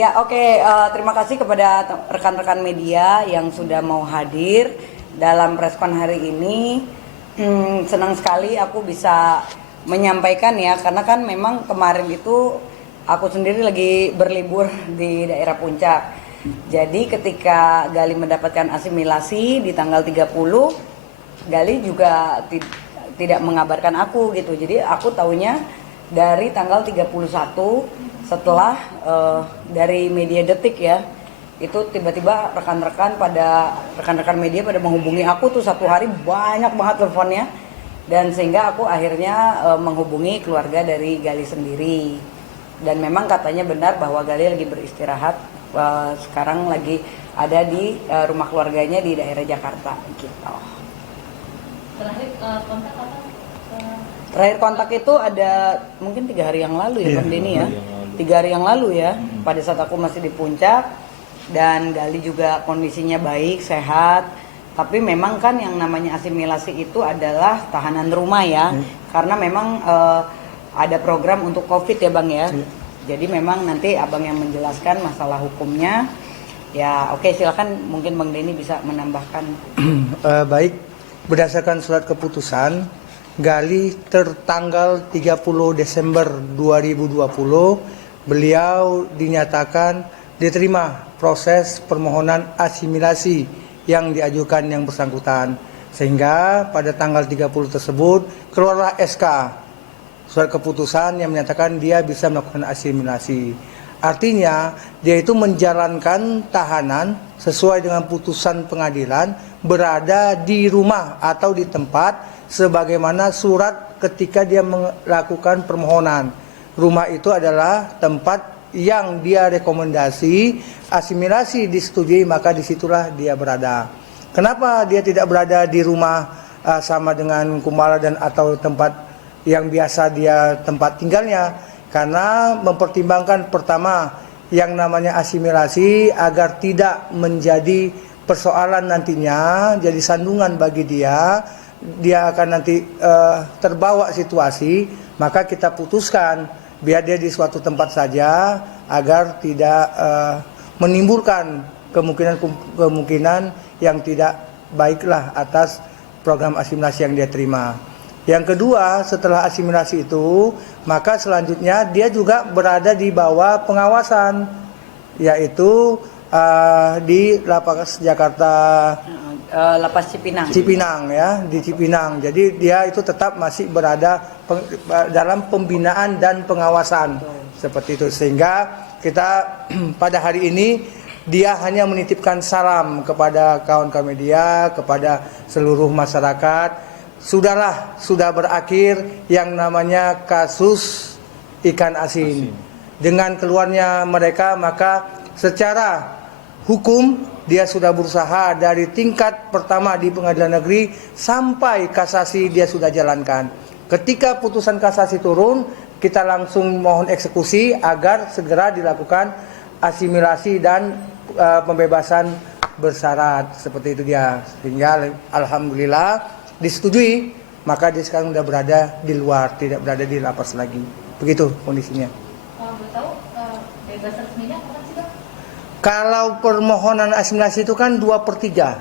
Ya, oke. Terima kasih kepada rekan-rekan media yang sudah mau hadir dalam preskon hari ini. Senang sekali aku bisa menyampaikan ya, karena kan memang kemarin itu aku sendiri lagi berlibur di daerah Puncak. Jadi ketika Gali mendapatkan asimilasi di tanggal 30, Gali juga tidak mengabarkan aku gitu. Jadi aku taunya dari tanggal 31 setelah dari media Detik ya. Itu tiba-tiba rekan-rekan media pada menghubungi aku tuh satu hari banyak banget teleponnya. Dan sehingga aku akhirnya menghubungi keluarga dari Gali sendiri. Dan memang katanya benar bahwa Gali lagi beristirahat, sekarang lagi ada di rumah keluarganya di daerah Jakarta gitu. Terakhir kontak itu ada mungkin 3 hari yang lalu ya, Bang Denny ya. 3 hari yang lalu ya, pada saat aku masih di Puncak. Dan Gali juga kondisinya baik, sehat. Tapi memang kan yang namanya asimilasi itu adalah tahanan rumah ya. Karena memang ada program untuk COVID ya Bang ya. Jadi memang nanti Abang yang menjelaskan masalah hukumnya. Ya oke, silakan mungkin Bang Denny bisa menambahkan. Baik, berdasarkan surat keputusan Gali tertanggal 30 Desember 2020 beliau dinyatakan diterima proses permohonan asimilasi yang diajukan yang bersangkutan, sehingga pada tanggal 30 tersebut keluarlah SK, surat keputusan yang menyatakan dia bisa melakukan asimilasi. Artinya dia itu menjalankan tahanan sesuai dengan putusan pengadilan, berada di rumah atau di tempat sebagaimana surat ketika dia melakukan permohonan. Rumah itu adalah tempat yang dia rekomendasi asimilasi disetujui, maka disitulah dia berada. Kenapa dia tidak berada di rumah sama dengan Kumala dan atau tempat yang biasa dia tempat tinggalnya? Karena mempertimbangkan pertama yang namanya asimilasi agar tidak menjadi persoalan nantinya, jadi sandungan bagi dia akan nanti terbawa situasi, maka kita putuskan biar dia di suatu tempat saja agar tidak menimbulkan kemungkinan yang tidak baiklah atas program asimilasi yang dia terima. Yang kedua, setelah asimilasi itu, maka selanjutnya dia juga berada di bawah pengawasan, yaitu di Lapas Jakarta, Lapas Cipinang. Cipinang ya, di Cipinang. Jadi dia itu tetap masih berada dalam pembinaan dan pengawasan seperti itu. Sehingga kita pada hari ini dia hanya menitipkan salam kepada kawan-kawan media, kepada seluruh masyarakat. Sudah berakhir yang namanya kasus ikan asin. Dengan keluarnya mereka, maka secara hukum dia sudah berusaha dari tingkat pertama di pengadilan negeri sampai kasasi dia sudah jalankan. Ketika putusan kasasi turun, kita langsung mohon eksekusi agar segera dilakukan asimilasi dan pembebasan bersyarat, seperti itu dia. Sehingga alhamdulillah disetujui, maka dia sekarang sudah berada di luar, tidak berada di lapas lagi. Begitu kondisinya. Kalau boleh tahu, bebas resminya kapan sih Bang? Kalau permohonan asimilasi itu kan 2/3.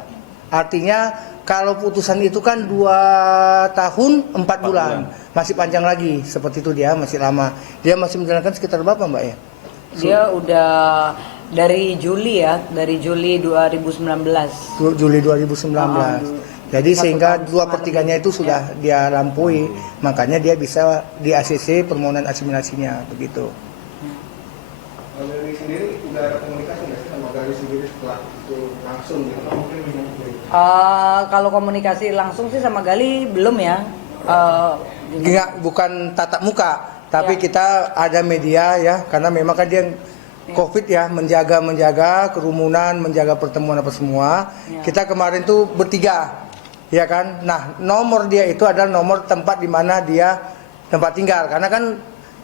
Artinya kalau putusan itu kan 2 tahun 4 bulan. Masih panjang lagi, seperti itu dia, masih lama. Dia masih menjalankan sekitar berapa Mbak ya? Dia udah dari Juli ya, dari Juli 2019. Juli 2019. Jadi sehingga 2/3-nya itu sudah dia lampaui, makanya dia bisa di ACC permohonan asimilasinya, begitu. Gali sendiri udah ada komunikasi nggak sih sama Gali sendiri setelah itu langsung gitu? Kalau komunikasi langsung sih sama Gali belum ya. Enggak, bukan tatap muka, tapi Ya. kita ada media ya, karena memang kan dia COVID ya, menjaga kerumunan, menjaga pertemuan apa semua. Ya. Kita kemarin tuh bertiga, ya kan. Nah, nomor dia itu adalah nomor tempat di mana dia tempat tinggal, karena kan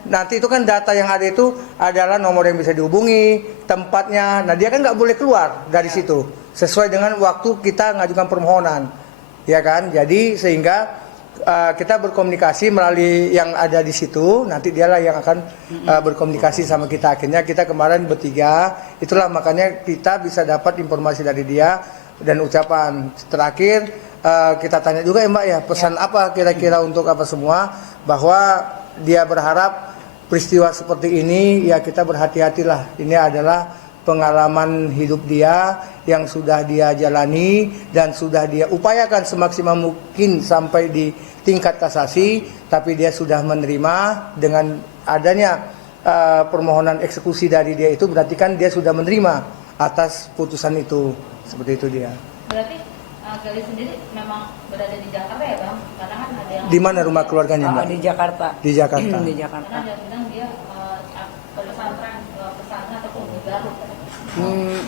nanti itu kan data yang ada itu adalah nomor yang bisa dihubungi, tempatnya. Nah, dia kan nggak boleh keluar dari situ sesuai dengan waktu kita ngajukan permohonan, ya kan. Jadi sehingga kita berkomunikasi melalui yang ada di situ, nanti dialah yang akan berkomunikasi sama kita. Akhirnya kita kemarin bertiga, itulah makanya kita bisa dapat informasi dari dia dan ucapan. Terakhir kita tanya juga ya Mbak ya, pesan apa kira-kira untuk apa semua, bahwa dia berharap peristiwa seperti ini ya kita berhati-hatilah. Ini adalah pengalaman hidup dia yang sudah dia jalani dan sudah dia upayakan semaksimal mungkin sampai di tingkat kasasi, tapi dia sudah menerima dengan adanya permohonan eksekusi dari dia, itu berarti kan dia sudah menerima atas putusan itu. Seperti itu dia. Berarti Gali sendiri memang berada di Jakarta ya Bang? Karena kan ada yang Di mana rumah keluarganya Mbak? Di Jakarta. Di Jakarta. Di Jakarta. karena dia bilang dia pesantren ataupun di Garut.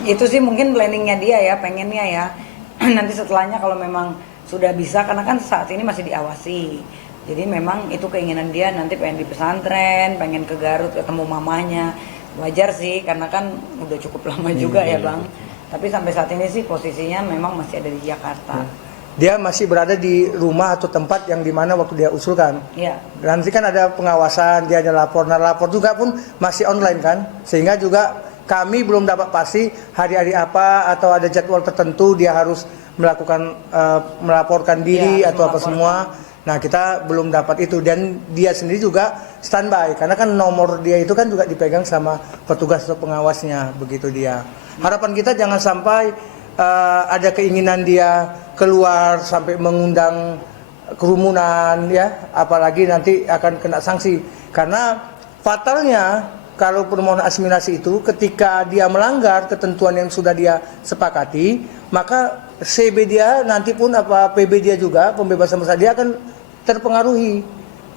Itu sih mungkin planningnya dia ya, pengennya ya. Nanti setelahnya kalau memang sudah bisa, karena kan saat ini masih diawasi. Jadi memang itu keinginan dia, nanti pengen di pesantren, pengen ke Garut ketemu mamanya. Wajar sih, karena kan udah cukup lama juga ya Bang. Tapi sampai saat ini sih posisinya memang masih ada di Jakarta. Dia masih berada di rumah atau tempat yang dimana waktu dia usulkan. Iya. Nanti kan ada pengawasan, dia ada lapor. Nah lapor juga pun masih online kan. Sehingga juga kami belum dapat pasti hari-hari apa atau ada jadwal tertentu dia harus melakukan melaporkan diri Ya, atau apa melaporkan. semua. Nah kita belum dapat itu, dan dia sendiri juga standby karena kan nomor dia itu kan juga dipegang sama petugas atau pengawasnya, begitu dia. Harapan kita jangan sampai ada keinginan dia keluar sampai mengundang kerumunan ya, apalagi nanti akan kena sanksi. Karena fatalnya kalau permohonan asimilasi itu ketika dia melanggar ketentuan yang sudah dia sepakati, maka CB dia nanti pun apa PB dia juga, pembebasan bersyarat dia akan terpengaruhi.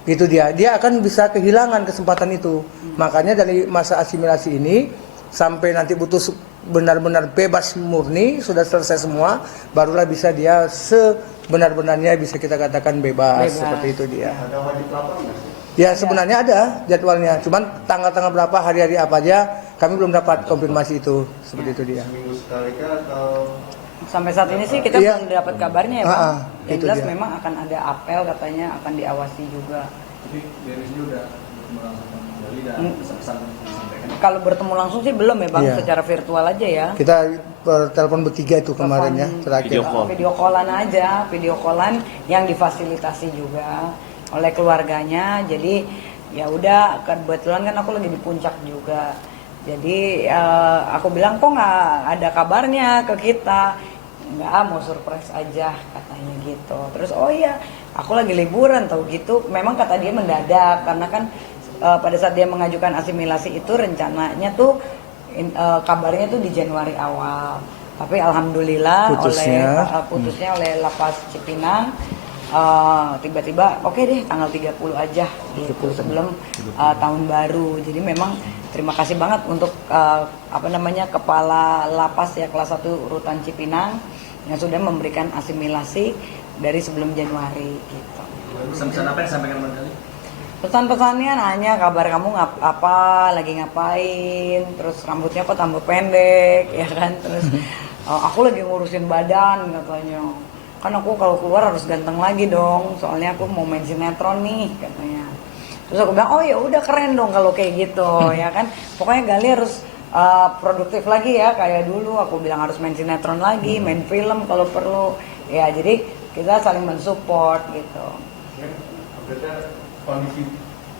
Gitu dia akan bisa kehilangan kesempatan itu. Makanya dari masa asimilasi ini sampai nanti putus benar-benar bebas murni, sudah selesai semua, barulah bisa dia sebenar-benarnya bisa kita katakan bebas. Seperti itu dia. Ada wajib lapor nggak sih? Ya sebenarnya ada jadwalnya, cuman tanggal-tanggal berapa, hari-hari apa aja kami belum dapat konfirmasi itu. Seperti itu dia. Seminggu sekali kah atau Sampai saat ini sih kita Iya. belum dapat kabarnya ya Bang. Yang itu jelas dia. memang akan ada apel, katanya akan diawasi juga. Jadi dari sini udah bertemu langsung dengan Gali dan pesan-pesan disampaikan. Kalau bertemu langsung sih belum ya Bang, Iya. secara virtual aja ya. Kita telepon bertiga itu kemarin ya terakhir. Video callan aja, video callan yang difasilitasi juga oleh keluarganya. Jadi ya udah, kebetulan kan aku lagi di puncak juga. Jadi aku bilang kok nggak ada kabarnya ke kita. Nggak, mau surprise aja katanya gitu. Terus oh iya, aku lagi liburan tahu gitu. Memang kata dia mendadak karena kan pada saat dia mengajukan asimilasi itu rencananya tuh kabarnya tuh di Januari awal. Tapi alhamdulillah putusnya oleh Lapas Cipinang tiba-tiba oke deh tanggal 30 aja gitu sebelum tahun baru. Jadi memang terima kasih banget untuk Kepala Lapas ya kelas 1 Rutan Cipinang yang sudah memberikan asimilasi dari sebelum Januari gitu. Pesan-pesan apa yang disampaikan Bang Gali? Pesan-pesannya nanya kabar kamu apa, lagi ngapain, terus rambutnya kok tambah pendek ya kan, terus aku lagi ngurusin badan katanya. Kan aku kalau keluar harus ganteng lagi dong, soalnya aku mau main sinetron nih katanya. Terus aku bilang oh ya udah keren dong kalau kayak gitu ya kan. Pokoknya Gali harus produktif lagi ya kayak dulu. Aku bilang harus main sinetron lagi, main film kalau perlu. Ya jadi kita saling mensupport gitu. Berarti kondisi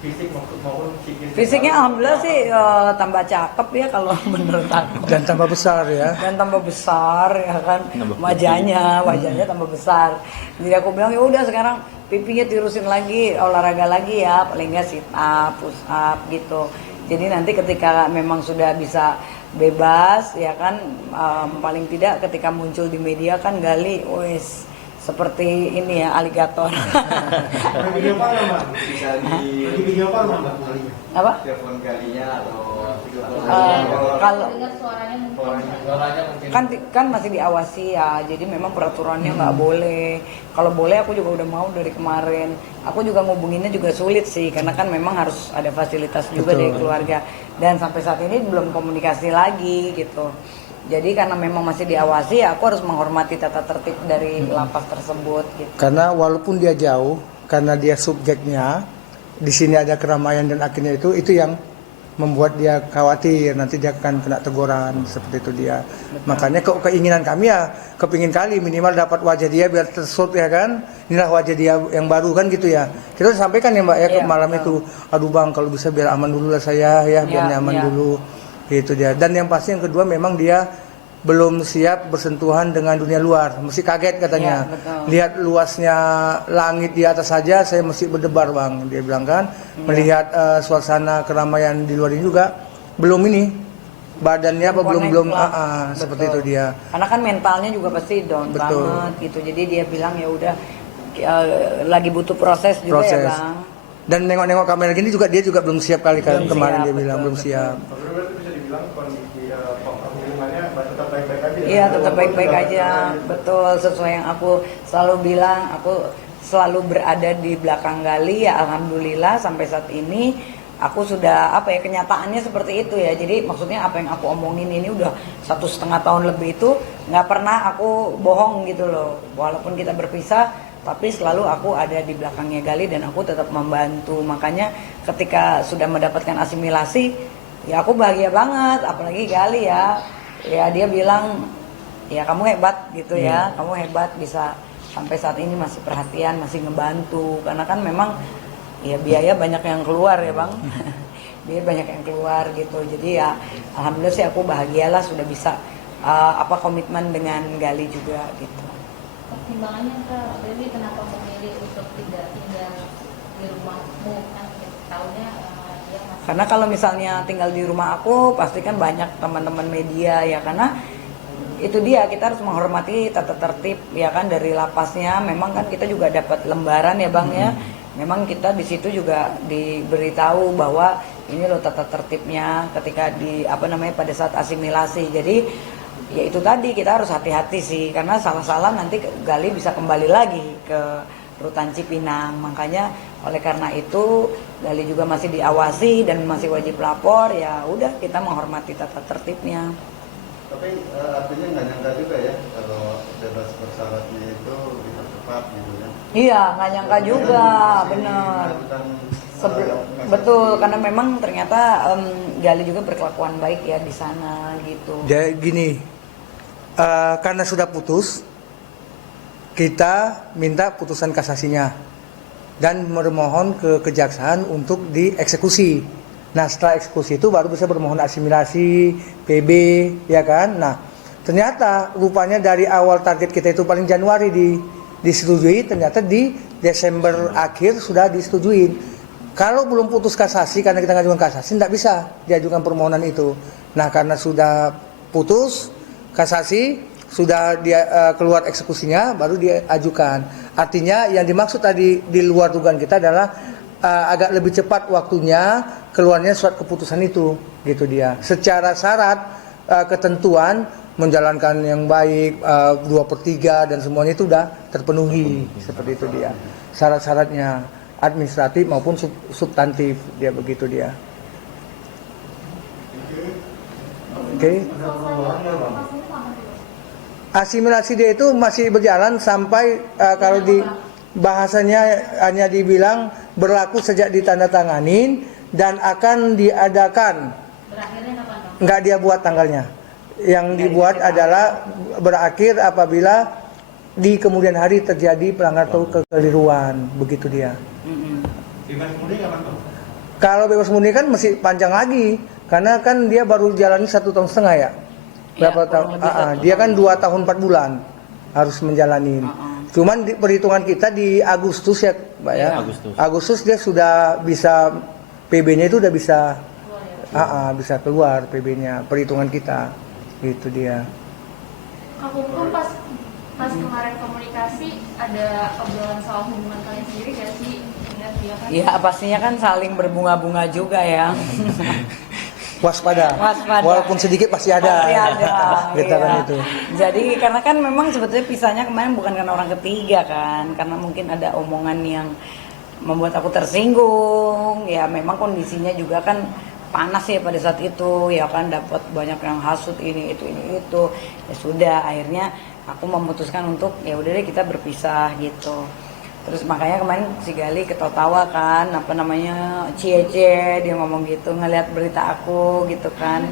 fisik maupun psikis? Fisiknya alhamdulillah sih tambah cakep ya kalau menurut aku. Dan tambah besar ya. Dan tambah besar ya kan, wajahnya tambah besar. Jadi aku bilang ya udah sekarang pipinya tirusin lagi, olahraga lagi ya, paling nggak sit up, push up gitu. Jadi nanti ketika memang sudah bisa bebas ya kan, paling tidak ketika muncul di media kan Gali, wes seperti ini ya aligator. Video apa Mbak? Bisa di Video apa Mbak? Apa? telepon Galinya atau Kalau Dengar suaranya mungkin. kan masih diawasi ya, jadi memang peraturannya nggak boleh. Kalau boleh aku juga udah mau dari kemarin. Aku juga ngubunginnya juga sulit sih, karena kan memang harus ada fasilitas juga dari keluarga. Dan sampai saat ini belum komunikasi lagi gitu. Jadi karena memang masih diawasi ya aku harus menghormati tata tertib dari lapas tersebut gitu. Karena walaupun dia jauh, karena dia subjeknya di sini ada keramaian dan akhirnya itu yang membuat dia khawatir nanti dia akan kena teguran seperti itu dia. Makanya keinginan kami ya kepingin kali minimal dapat wajah dia biar tersut ya kan. Inilah wajah dia yang baru kan gitu ya. Kita sampaikan ya Mbak ya ke Iya, malam betul. itu. Aduh Bang kalau bisa biar aman dulu lah saya ya biar Iya, nyaman iya. dulu. Gitu dia. Dan yang pasti yang kedua memang dia belum siap bersentuhan dengan dunia luar. Mesti kaget katanya. Iya, betul. Lihat luasnya langit di atas saja saya mesti berdebar Bang. Dia bilang kan. Iya. Melihat suasana keramaian di luar ini juga belum ini. Badannya apa belum Connect lah. Betul. seperti itu dia. Karena kan mentalnya juga pasti down Betul. banget gitu. Jadi dia bilang ya udah lagi butuh proses juga ya Bang. Dan nengok-nengok kamera gini juga dia juga belum siap kali kan Belum kemarin siap, dia bilang betul, belum siap. Tapi berarti bisa dibilang kondisi hubungannya tetap baik-baik aja. Iya tetap baik-baik aja, betul sesuai yang aku selalu bilang. Aku selalu berada di belakang Gali ya, alhamdulillah sampai saat ini aku sudah apa ya kenyataannya seperti itu ya. Jadi maksudnya apa yang aku omongin ini udah 1,5 tahun lebih itu nggak pernah aku bohong gitu loh. Walaupun kita berpisah, tapi selalu aku ada di belakangnya Gali dan aku tetap membantu. Makanya ketika sudah mendapatkan asimilasi, ya aku bahagia banget. Apalagi Gali ya dia bilang ya kamu hebat gitu ya, kamu hebat bisa sampai saat ini masih perhatian, masih ngebantu. Karena kan memang ya biaya banyak yang keluar ya Bang, biaya banyak yang keluar gitu. Jadi ya alhamdulillah sih aku bahagialah sudah bisa komitmen dengan Gali juga gitu. Pertimbangannya Kak, jadi kenapa memilih untuk tidak tinggal di rumahmu kan tahunya dia masih Karena kalau misalnya tinggal di rumah aku pasti kan banyak teman-teman media ya, karena itu dia kita harus menghormati tata tertib ya kan dari lapasnya. Memang kan kita juga dapat lembaran ya Bang ya. Memang kita di situ juga diberitahu bahwa ini loh tata tertibnya ketika pada saat asimilasi. Jadi ya itu tadi kita harus hati-hati sih karena salah-salah nanti Gali bisa kembali lagi ke Rutan Cipinang. Makanya oleh karena itu Gali juga masih diawasi dan masih wajib lapor. Ya udah kita menghormati tata tertibnya. Tapi artinya nggak nyangka juga ya kalau bebas bersyaratnya itu dipercepat gitu ya. Iya nggak nyangka juga, bener. Betul karena memang ternyata Gali juga berkelakuan baik ya di sana gitu. Jadi gini, karena sudah putus, kita minta putusan kasasinya dan memohon ke kejaksaan untuk dieksekusi. Nah setelah eksekusi itu baru bisa bermohon asimilasi, PB, ya kan. Nah ternyata rupanya dari awal target kita itu paling Januari disetujui, ternyata di Desember akhir sudah disetujui. Kalau belum putus kasasi, karena kita ngajukan kasasi, tidak bisa diajukan permohonan itu. Nah karena sudah putus kasasi, sudah dia keluar eksekusinya, baru diajukan. Artinya yang dimaksud tadi di luar dugaan kita adalah agak lebih cepat waktunya keluarnya surat keputusan itu, gitu dia. Secara syarat ketentuan menjalankan yang baik 2/3 dan semuanya itu sudah terpenuhi, seperti itu dia. Syarat-syaratnya administratif maupun substantif dia begitu dia. Oke. Asimilasi dia itu masih berjalan sampai kalau di bahasanya hanya dibilang berlaku sejak ditandatanganin dan akan diadakan. berakhirnya kapan Bang? Enggak dia buat tanggalnya. Yang dibuat adalah berakhir apabila di kemudian hari terjadi pelanggaran atau kekeliruan, begitu dia. Bebas murni kapan Bang? Kalau bebas murni kan masih panjang lagi, karena kan dia baru jalani 1,5 tahun ya. Berapa Ya, tahun? kurang lebih 1 Dia kan tahun. 2 tahun 4 bulan harus menjalani. Cuman di perhitungan kita di Agustus ya, Mbak ya. Agustus dia sudah bisa PB-nya itu udah bisa bisa keluar PB-nya, perhitungan kita. Gitu dia. Aku pun pas kemarin komunikasi ada obrolan soal hubungan kalian sendiri gak sih? Ingat dia kan? Ya pastinya kan saling berbunga-bunga juga ya. Waspada. Waspada. Walaupun sedikit pasti ada. Pasti ada. Getaran Iya. itu. Jadi karena kan memang sebetulnya pisahnya kemarin bukan karena orang ketiga kan, karena mungkin ada omongan yang membuat aku tersinggung. Ya memang kondisinya juga kan panas ya pada saat itu, ya kan dapat banyak yang hasut ini itu. Ya sudah akhirnya aku memutuskan untuk ya udah deh kita berpisah gitu. Terus makanya kemarin si Gali ketawa kan, apa namanya, cie-cie, dia ngomong gitu, ngeliat berita aku gitu kan.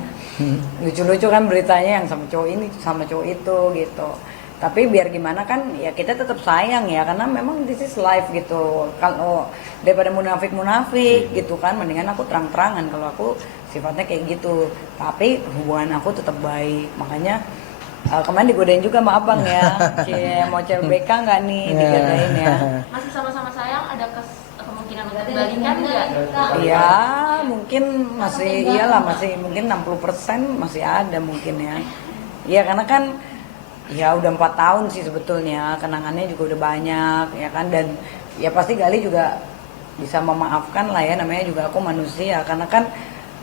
Lucu-lucu kan beritanya yang sama cowok ini, sama cowok itu gitu. Tapi biar gimana kan, ya kita tetap sayang ya, karena memang this is life gitu. Kalau daripada munafik-munafik gitu kan, mendingan aku terang-terangan kalau aku sifatnya kayak gitu. Tapi hubungan aku tetap baik, makanya kemarin digodain juga sama abang ya, cie mau CLBK nggak nih, digodain ya. Masih sama-sama sayang, ada kemungkinan untuk balikan nggak? Iya, mungkin masih, iyalah masih mungkin 60% masih ada mungkin ya. Iya karena kan ya udah 4 tahun sih sebetulnya, kenangannya juga udah banyak ya kan, dan ya pasti Gali juga bisa memaafkan lah ya, namanya juga aku manusia, karena kan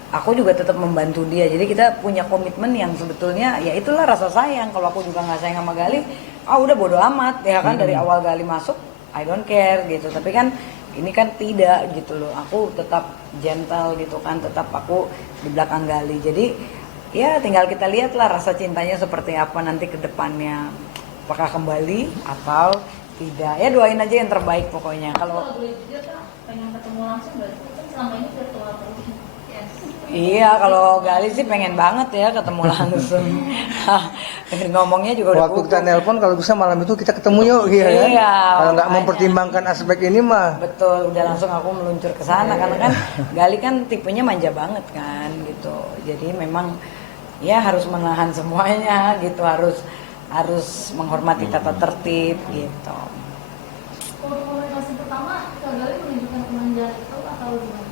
aku juga tetap membantu dia, jadi kita punya komitmen yang sebetulnya ya itulah rasa sayang. Kalau aku juga nggak sayang sama Gali, udah bodo amat ya kan, dari awal Gali masuk I don't care gitu. Tapi kan ini kan tidak gitu loh, aku tetap gentle gitu kan, tetap aku di belakang Gali. Jadi ya tinggal kita lihatlah rasa cintanya seperti apa nanti ke depannya, apakah kembali atau tidak. Ya doain aja yang terbaik pokoknya. Kalau boleh jujur Kak, pengen ketemu langsung berarti kan selama ini virtual terus. iya, kalau Gali sih pengen banget ya ketemu langsung. Ngomongnya juga udah Waktu kita nelpon kalau bisa malam itu kita ketemu yuk gitu kan. Iya, Kalau nggak makanya. mempertimbangkan aspek ini mah. Betul, udah langsung aku meluncur ke sana karena kan Gali kan tipenya manja banget kan gitu. Jadi memang ya harus menahan semuanya gitu, harus menghormati tata tertib gitu. Untuk komunikasi pertama, Kak Gali menunjukkan kemanjaan itu atau gimana?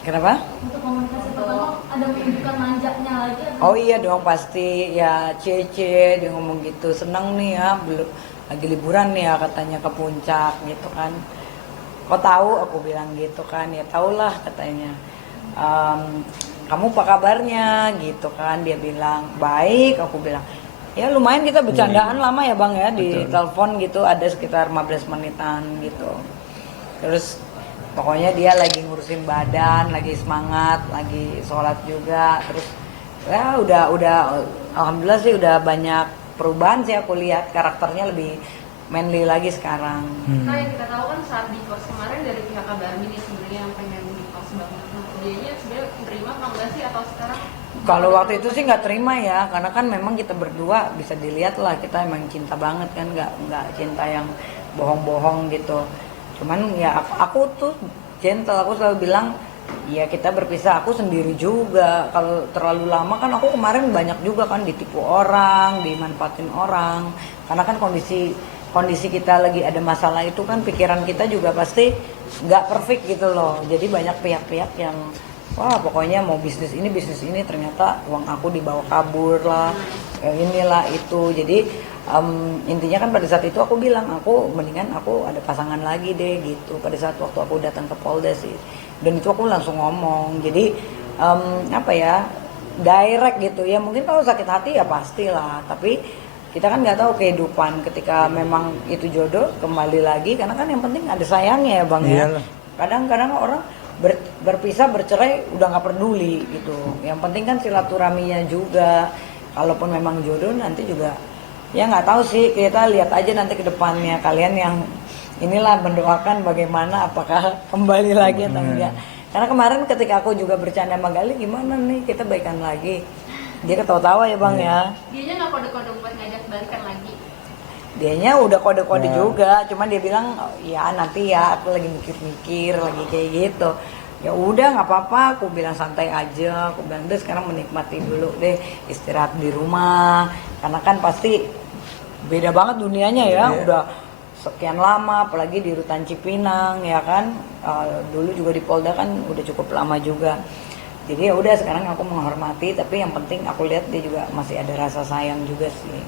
Kenapa? Untuk komunikasi pertama ada menunjukkan manjanya lagi atau? Oh iya dong pasti ya, Cece dia ngomong gitu, seneng nih ya, belum lagi liburan nih ya katanya ke puncak gitu kan. Kok tahu? Aku bilang gitu kan, ya tahulah katanya. Kamu apa kabarnya gitu kan, dia bilang baik. Aku bilang ya lumayan, kita bercandaan lama ya bang ya di telepon gitu, ada sekitar 15 menitan gitu. Terus pokoknya dia lagi ngurusin badan, lagi semangat, lagi sholat juga. Terus ya udah alhamdulillah sih udah banyak perubahan sih, aku lihat karakternya lebih manly lagi sekarang. Nah yang kita tahu kan saat di kos kemarin dari pihak Kabarmi nih sebenarnya yang pengen di kos banget. Nah dianya sebenarnya terima apa enggak sih, atau sekarang? Kalau waktu itu sih nggak terima ya, karena kan memang kita berdua bisa dilihat lah kita emang cinta banget kan, nggak cinta yang bohong-bohong gitu. Cuman ya aku tuh gentle, aku selalu bilang ya kita berpisah, aku sendiri juga. Kalau terlalu lama kan aku kemarin banyak juga kan ditipu orang, dimanfaatin orang. Karena kan kondisi kita lagi ada masalah itu kan, pikiran kita juga pasti nggak perfect gitu loh. Jadi banyak pihak-pihak yang wah pokoknya mau bisnis ini ternyata uang aku dibawa kabur lah, inilah itu. Jadi intinya kan pada saat itu aku bilang aku mendingan aku ada pasangan lagi deh gitu, pada saat waktu aku datang ke Polda sih. Dan itu aku langsung ngomong, jadi apa ya, direct gitu ya. Mungkin kalau sakit hati ya pastilah, tapi kita kan nggak tahu kehidupan ketika memang itu jodoh kembali lagi, karena kan yang penting ada sayangnya ya bang ya. Kadang-kadang orang berpisah bercerai udah nggak peduli gitu, yang penting kan silaturahminya juga. Kalaupun memang jodoh nanti juga ya nggak tahu sih, kita lihat aja nanti ke depannya. Kalian yang inilah mendoakan bagaimana, apakah kembali lagi atau enggak. Karena kemarin ketika aku juga bercanda sama Gali, gimana nih kita baikan lagi, dia ketawa-tawa ya bang ya. Dianya nggak kode-kode buat ngajak balikan lagi? Dianya udah kode-kode juga, cuman dia bilang oh, ya nanti ya aku lagi mikir-mikir lagi kayak gitu. Ya udah nggak apa-apa, aku bilang santai aja. Aku bilang deh sekarang menikmati dulu deh, istirahat di rumah, karena kan pasti beda banget dunianya ya. Udah sekian lama, apalagi di Rutan Cipinang ya kan, dulu juga di Polda kan udah cukup lama juga. Jadi ya udah sekarang aku menghormati, tapi yang penting aku lihat dia juga masih ada rasa sayang juga sih.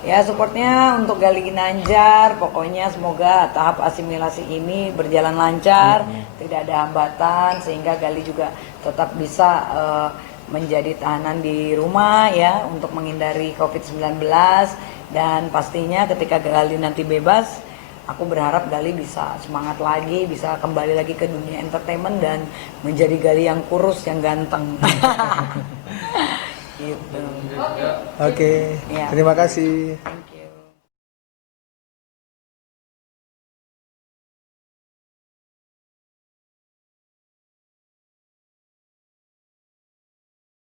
Ya supportnya untuk Gali Ginanjar, pokoknya semoga tahap asimilasi ini berjalan lancar, tidak ada hambatan, sehingga Gali juga tetap bisa menjadi tahanan di rumah ya, untuk menghindari COVID-19. Dan pastinya ketika Gali nanti bebas, aku berharap Gali bisa semangat lagi, bisa kembali lagi ke dunia entertainment dan menjadi Gali yang kurus, yang ganteng. Gitu. Oke. Ya. Terima kasih.